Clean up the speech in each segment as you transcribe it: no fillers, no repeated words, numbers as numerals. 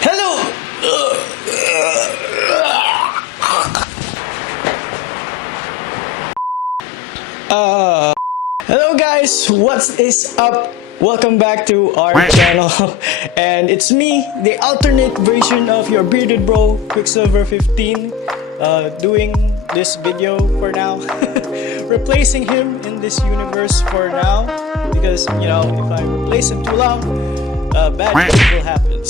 Hello! Hello guys, what is up? Welcome back to our channel. And it's me, the alternate version of your bearded bro, QuickSilver 15, doing this video for now. Replacing him in this universe for now. Because, you know, if I replace him too long, bad things will happen.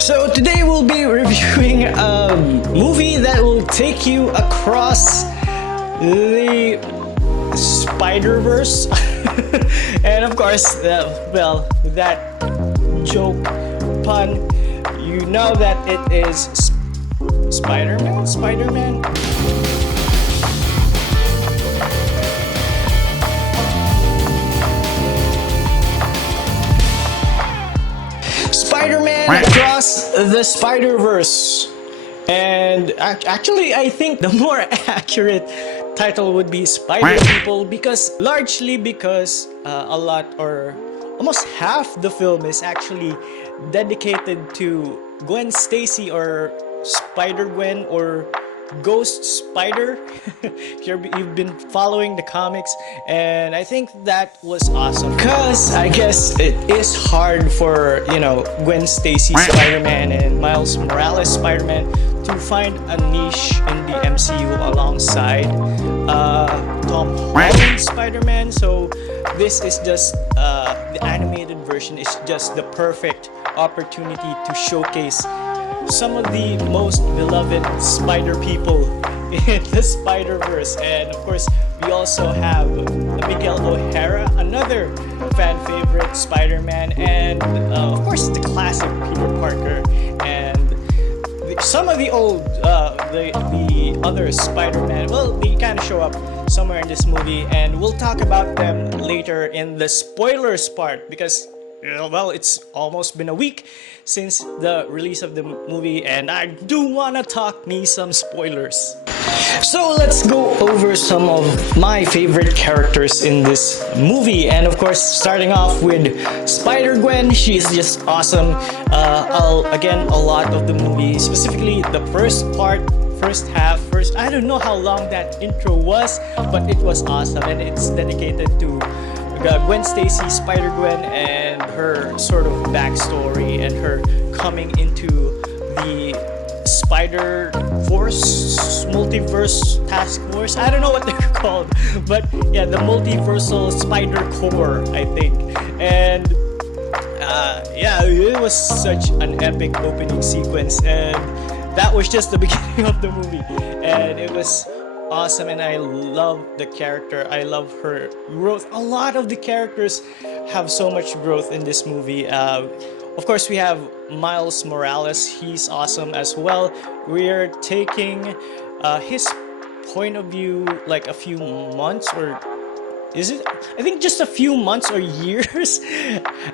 So today we'll be reviewing a movie that will take you across the Spider-Verse. And of course, well, with that joke pun, you know that it is Spider-Man? Spider-Man? Spider-Man Across the Spider-Verse. And actually, I think the more accurate title would be Spider People, largely because a lot or almost half the film is actually dedicated to Gwen Stacy, or Spider-Gwen, or Ghost Spider. You've been following the comics, and I think that was awesome because I guess it is hard for, you know, Gwen Stacy Spider-Man and Miles Morales Spider-Man to find a niche in the MCU alongside Tom Holland Spider-Man. So this is just the animated version is just the perfect opportunity to showcase some of the most beloved Spider people in the Spider-Verse. And of course, we also have Miguel O'Hara, another fan favorite Spider-Man, and of course the classic Peter Parker, and some of the old the other Spider-Man. Well, they kind of show up somewhere in this movie, and we'll talk about them later in the spoilers part, because, well, it's almost been a week since the release of the movie, and I do want to talk me some spoilers. So let's go over some of my favorite characters in this movie, and of course, starting off with Spider-Gwen. She's just awesome. Again, a lot of the movie, specifically the first half, I don't know how long that intro was, but it was awesome, and it's dedicated to Gwen Stacy, Spider-Gwen, and her sort of backstory and her coming into the Spider-Force, Multiverse Task Force. I don't know what they're called, but yeah, the Multiversal Spider Corps, I think. And yeah, it was such an epic opening sequence, and that was just the beginning of the movie, and it was awesome. And I love the character. I love her growth. A lot of the characters have so much growth in this movie. Of course, we have Miles Morales. He's awesome as well. We're taking his point of view like a few months, or is it? I think just a few months or years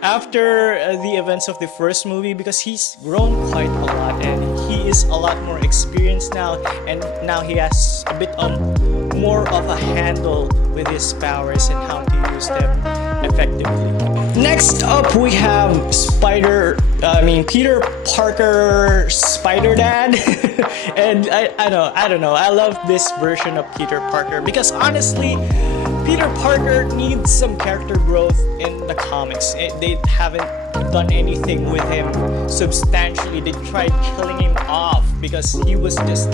after the events of the first movie, because he's grown quite a lot and he is a lot more experienced now, and now he has a bit more of a handle with his powers and how to use them effectively. Next up, we have Peter Parker Spider Dad. And I don't know, I love this version of Peter Parker because honestly, Peter Parker needs some character growth in the comics. They haven't done anything with him substantially. They tried killing him off because he was just...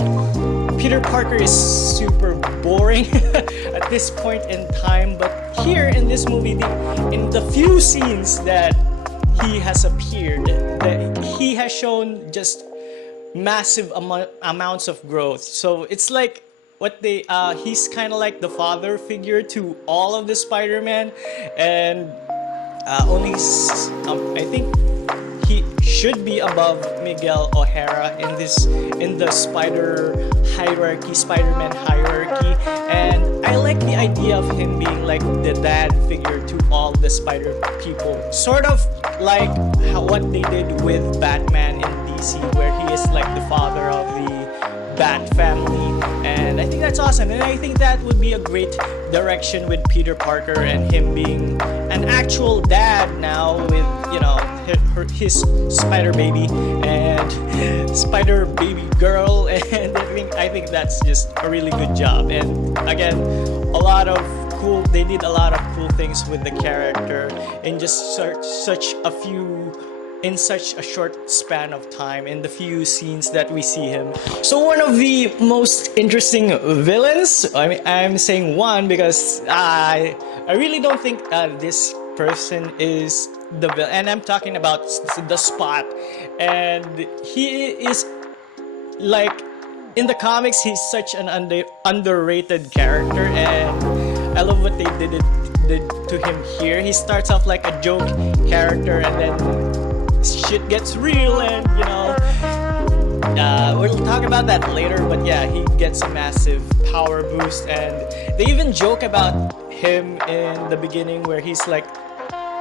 Peter Parker is super boring at this point in time, but here in this movie, in the few scenes that he has appeared, that he has shown just massive amounts of growth. So it's like he's kind of like the father figure to all of the Spider-Man, and I think he should be above Miguel O'Hara in the Spider-Man hierarchy, and I like the idea of him being like the dad figure to all the Spider people, sort of like what they did with Batman in DC, where he is like the father of the Bat family, and I think that's awesome. And I think that would be a great direction with Peter Parker and him being an actual dad now with, you know, his spider baby. And and Spider Baby Girl, and I think that's just a really good job. And again, they did a lot of cool things with the character in just such a short span of time in the few scenes that we see him. So one of the most interesting villains, I'm saying one because I really don't think this person is the villain, and I'm talking about the Spot. And he is like, in the comics, he's such an underrated character, and I love what they did to him here. He starts off like a joke character, and then shit gets real, and we'll talk about that later. But yeah, he gets a massive power boost, and they even joke about him in the beginning where he's like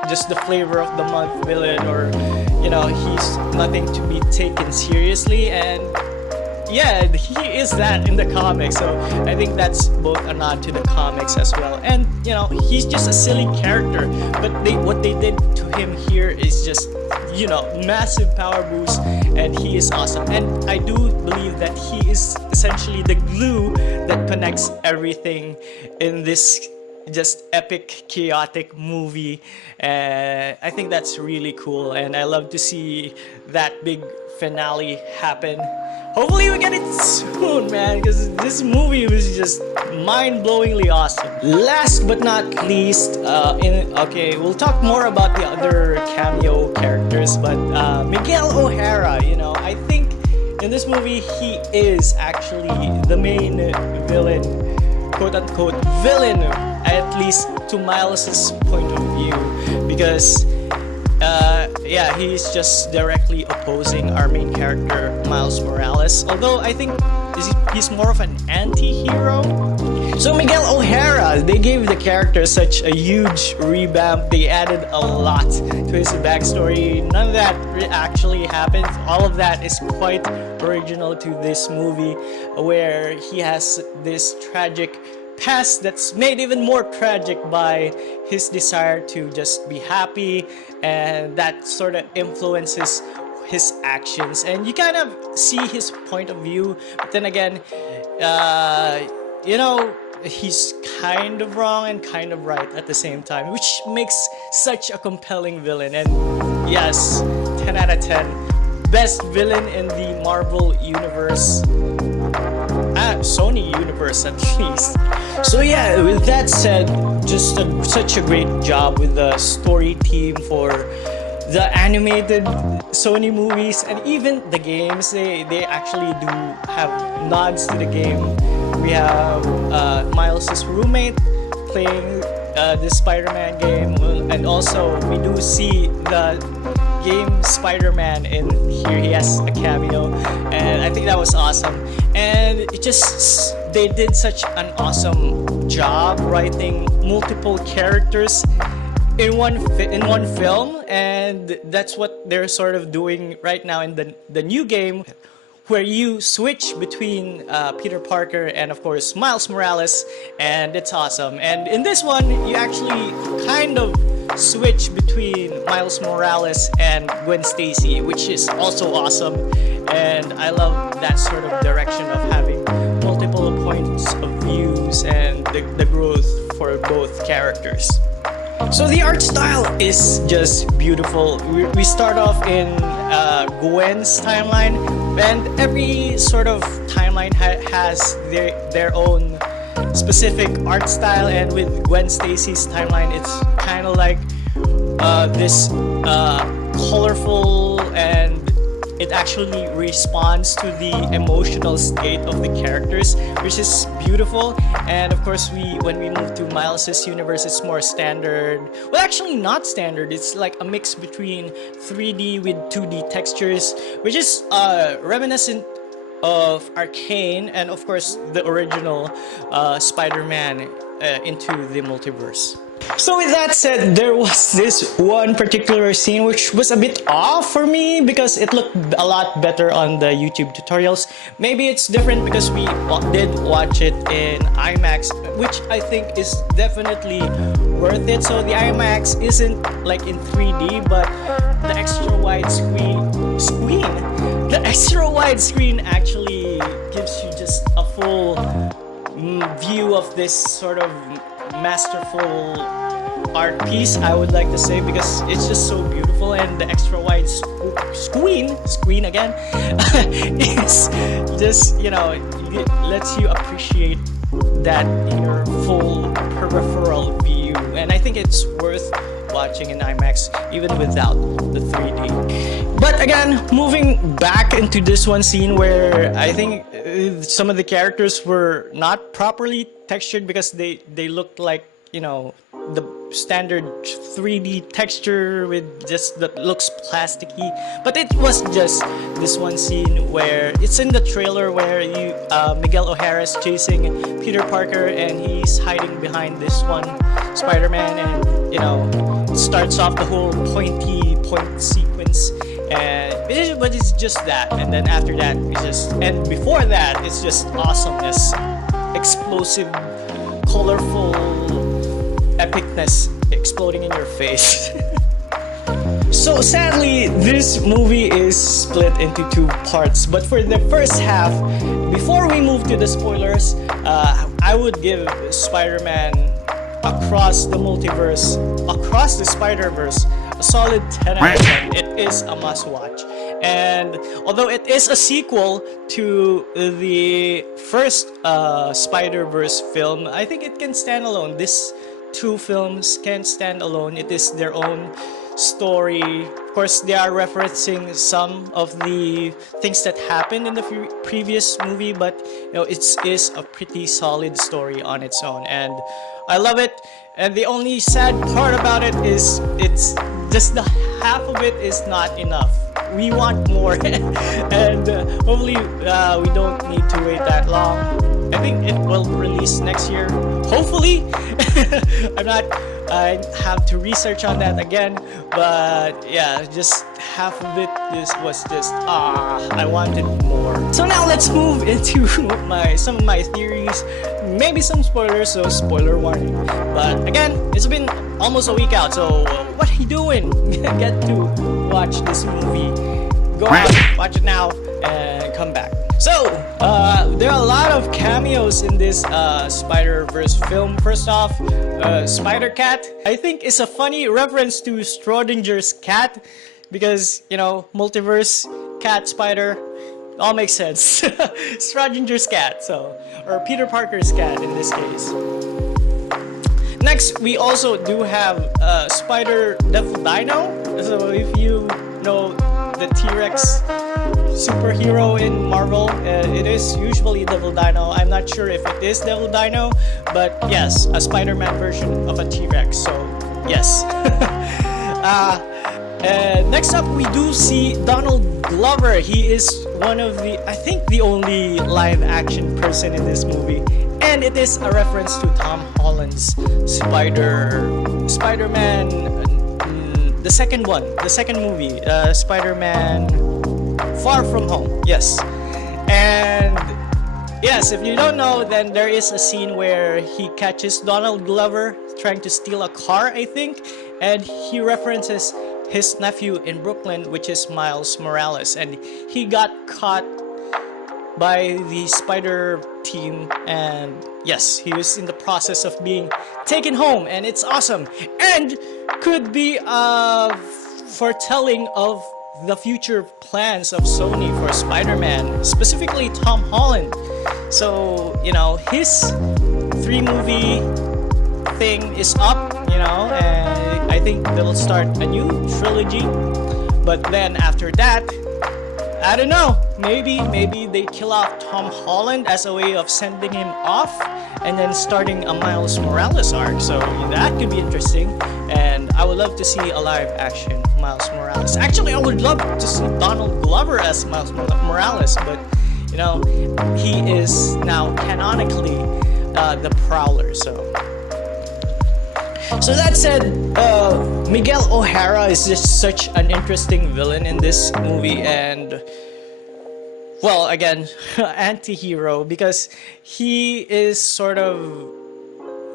just the flavor of the month villain, or he's nothing to be taken seriously. And yeah, he is that in the comics, so I think that's both a nod to the comics as well. And he's just a silly character, but what they did to him here is just massive power boost, and he is awesome. And I do believe that he is essentially the glue that connects everything in this just epic, chaotic movie. I think that's really cool, and I love to see that big finale happen. Hopefully we get it soon, man, because this movie was just mind-blowingly awesome. Last but not least, we'll talk more about the other cameo characters, but Miguel O'Hara, I think in this movie he is actually the main villain, quote-unquote villain, at least to Miles's point of view, because he's just directly opposing our main character, Miles Morales. Although I think he's more of an anti-hero. So Miguel O'Hara, they gave the character such a huge revamp. They added a lot to his backstory. None of that actually happened. All of that is quite original to this movie, where he has this tragic past that's made even more tragic by his desire to just be happy, and that sort of influences his actions, and you kind of see his point of view, but then again, he's kind of wrong and kind of right at the same time, which makes such a compelling villain. And yes, 10 out of 10, best villain in the Marvel universe, Sony universe at least. So yeah, with that said, just such a great job with the story team for the animated Sony movies, and even the games. They actually do have nods to the game. We have Miles' roommate playing the Spider-Man game, and also we do see the game Spider-Man in here. He has a cameo, and I think that was awesome. And they did such an awesome job writing multiple characters in one film, and that's what they're sort of doing right now in the new game, where you switch between Peter Parker and of course Miles Morales, and it's awesome. And in this one, you actually kind of switch between Miles Morales and Gwen Stacy, which is also awesome. And I love that sort of direction of having multiple points of views and the growth for both characters. So the art style is just beautiful. We start off in Gwen's timeline, and every sort of timeline has their own specific art style. And with Gwen Stacy's timeline, it's kind of like this colorful, and it actually responds to the emotional state of the characters, which is beautiful. And of course, when we move to Miles' universe, it's more standard. Well, actually not standard. It's like a mix between 3D with 2D textures, which is reminiscent of Arcane and of course the original Spider-Man into the Multiverse. So with that said, there was this one particular scene which was a bit off for me because it looked a lot better on the YouTube tutorials. Maybe it's different because we did watch it in IMAX, which I think is definitely worth it. So the IMAX isn't like in 3D, but the extra wide screen, the extra wide screen actually gives you just a full view of this sort of masterful art piece, I would like to say, because it's just so beautiful. And the extra wide screen again is just, you know, it lets you appreciate that in your full peripheral view, and I think it's worth watching in IMAX even without the 3D. But again, moving back into this one scene where I think some of the characters were not properly textured because they looked like, you know, the standard 3D texture with just that looks plasticky. But it was just this one scene where it's in the trailer where Miguel O'Hara is chasing Peter Parker and he's hiding behind this one Spider-Man, and you know, it starts off the whole point sequence, but it's just that, and then after that it's just, and before that it's just awesomeness, explosive, colorful epicness exploding in your face. So sadly, this movie is split into two parts, but for the first half, before we move to the spoilers, I would give Spider-Man Across the Multiverse, Across the Spider-Verse, a solid 10 out of 10. It is a must-watch. And although it is a sequel to the first Spider-Verse film, I think it can stand alone. These two films can stand alone. It is their own story. Of course, they are referencing some of the things that happened in the previous movie, but you know, it is a pretty solid story on its own, and I love it. And the only sad part about it is it's just the half of it is not enough. We want more, and hopefully we don't need to wait that long. I think it will release next year, hopefully. I have to research on that again, but yeah, just half of it was just I wanted more. So now let's move into some of my theories, maybe some spoilers, so spoiler warning. But again, it's been almost a week out, so what are you doing? Get to watch this movie. Go out, watch it now, and come back. So, there are a lot of cameos in this Spider-Verse film. First off, Spider-Cat, I think is a funny reference to Schrodinger's cat, because, you know, multiverse, cat, spider, all makes sense. Schrodinger's cat, so, or Peter Parker's cat in this case. Next, we also do have Spider Devil Dino. So if you know the T-Rex superhero in Marvel, it is usually Devil Dino. I'm not sure if it is Devil Dino, but yes, a Spider-Man version of a T-Rex, so yes. Next up, we do see Donald Glover. He is one of the, I think the only live-action person in this movie, and it is a reference to Tom Holland's Spider-Man, the second movie, Spider-Man Far From Home, yes. And yes, if you don't know, then there is a scene where he catches Donald Glover trying to steal a car, I think, and he references his nephew in Brooklyn, which is Miles Morales, and he got caught by the Spider team, and yes, he was in the process of being taken home, and it's awesome, and could be foretelling of the future plans of Sony for Spider-Man, specifically Tom Holland. So, you know, his 3-movie thing is up, you know, and I think they'll start a new trilogy. But then after that, I don't know, maybe they kill off Tom Holland as a way of sending him off and then starting a Miles Morales arc. So that could be interesting, and I would love to see a live action Miles Morales. Actually, I would love to see Donald Glover as Miles Morales, but you know, he is now canonically the Prowler, so that said, Miguel O'Hara is just such an interesting villain in this movie, and well, again, anti-hero, because he is sort of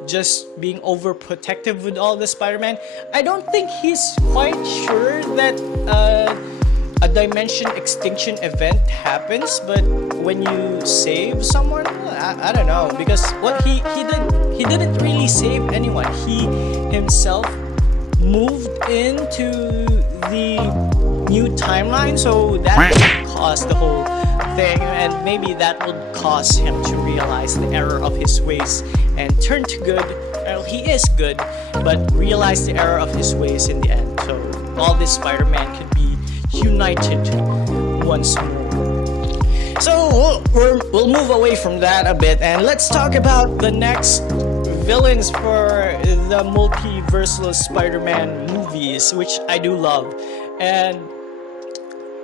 just being overprotective with all the Spider-Man. I don't think he's quite sure that a a dimension extinction event happens, but when you save someone, I don't know, because what he didn't really save anyone. He himself moved into the new timeline, so that would cause the whole thing, and maybe that would cause him to realize the error of his ways and turn to good. Well, he is good, but realize the error of his ways in the end. So all this Spider-Man could be united once more. So we'll move away from that a bit, and let's talk about the next villains for the multiversal Spider-Man movies, which I do love. And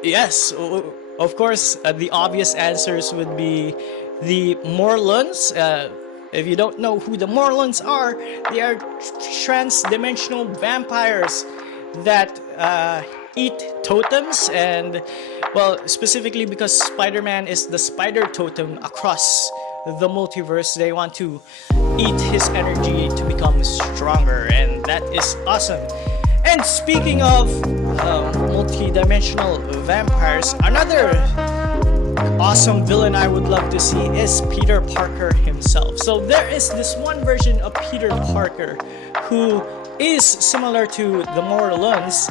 yes, of course, the obvious answers would be the Morlons. If you don't know who the Morlons are, they are trans-dimensional vampires that eat totems, and well, specifically because Spider-Man is the spider totem across the multiverse, they want to eat his energy to become stronger, and that is awesome. And speaking of multi-dimensional vampires, another awesome villain I would love to see is Peter Parker himself. So there is this one version of Peter Parker who is similar to the Morlons,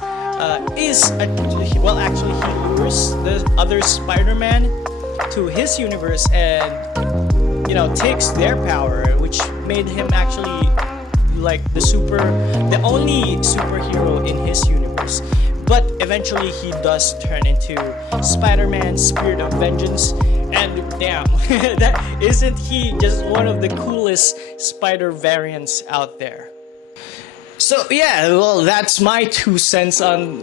well, actually he lures the other Spider-Man to his universe and, you know, takes their power, which made him actually like the only superhero in his universe. But eventually he does turn into Spider-Man, Spirit of Vengeance, and damn, that isn't he just one of the coolest spider variants out there? So yeah, well, that's my 2 cents on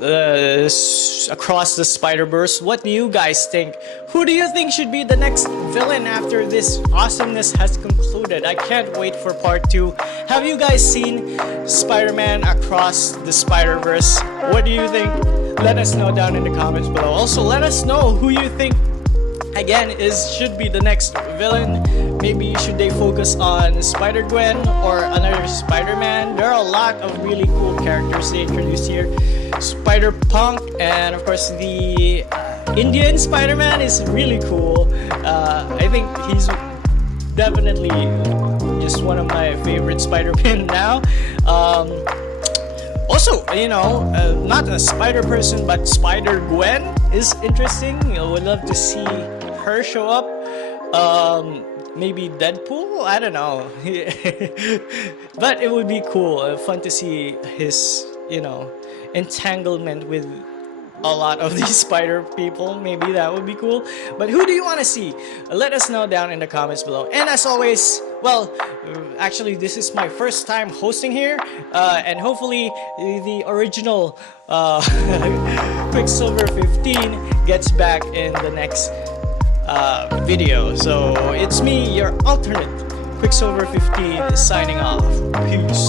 across the Spider-Verse. What do you guys think? Who do you think should be the next villain after this awesomeness has concluded? I can't wait for part 2. Have you guys seen Spider-Man Across the Spider-Verse? What do you think? Let us know down in the comments below. Also, let us know who you think again should be the next villain. Maybe should they focus on Spider-Gwen or another Spider-Man? There are a lot of really cool characters they introduced here. Spider-Punk, and of course the Indian Spider-Man is really cool. I think he's definitely just one of my favorite Spider-Man now. Also, you know, not a spider person, but Spider-Gwen is interesting. I would love to see her show up. Maybe Deadpool? I don't know. But it would be cool, fun to see his, you know, entanglement with a lot of these spider people. Maybe that would be cool. But who do you want to see? Let us know down in the comments below. And as always, well, actually this is my first time hosting here, and hopefully the original QuickSilver 15 gets back in the next video. So it's me, your alternate QuickSilver 15, signing off. Peace.